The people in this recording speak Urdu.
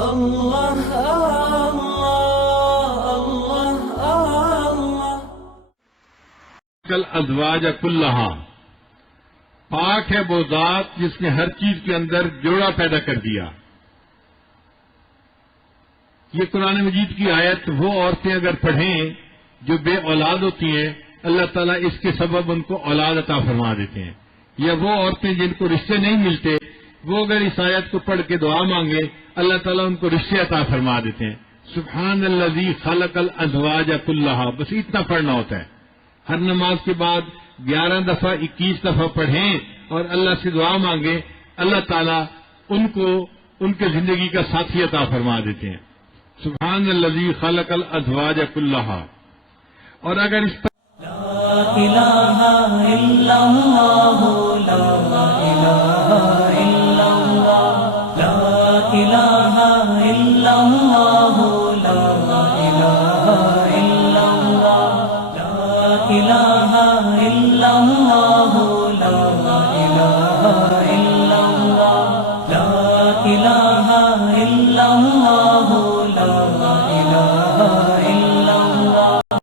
اللہ اللہ اللہ اللہ کل ازواج کلہا، پاک ہے وہ ذات جس نے ہر چیز کے اندر جوڑا پیدا کر دیا۔ یہ قرآن مجید کی آیت وہ عورتیں اگر پڑھیں جو بے اولاد ہوتی ہیں، اللہ تعالیٰ اس کے سبب ان کو اولاد عطا فرما دیتے ہیں، یا وہ عورتیں جن کو رشتے نہیں ملتے، وہ اگر اس آیت کو پڑھ کے دعا مانگے اللہ تعالیٰ ان کو رشتے عطا فرما دیتے ہیں۔ سبحان الذی خلق الازواج کلہا، بس اتنا پڑھنا ہوتا ہے۔ ہر نماز کے بعد 11 دفعہ 21 دفعہ پڑھیں اور اللہ سے دعا مانگیں، اللہ تعالیٰ ان کو ان کے زندگی کا ساتھی عطا فرما دیتے ہیں۔ سبحان الذی خلق الازواج کلہا۔ اور اگر اس پر لا الہ الا اللہ لا الہ الا اللہ لا الہ الا اللہ لا الہ الا اللہ لا الہ الا اللہ لا الہ الا اللہ لا الہ الا اللہ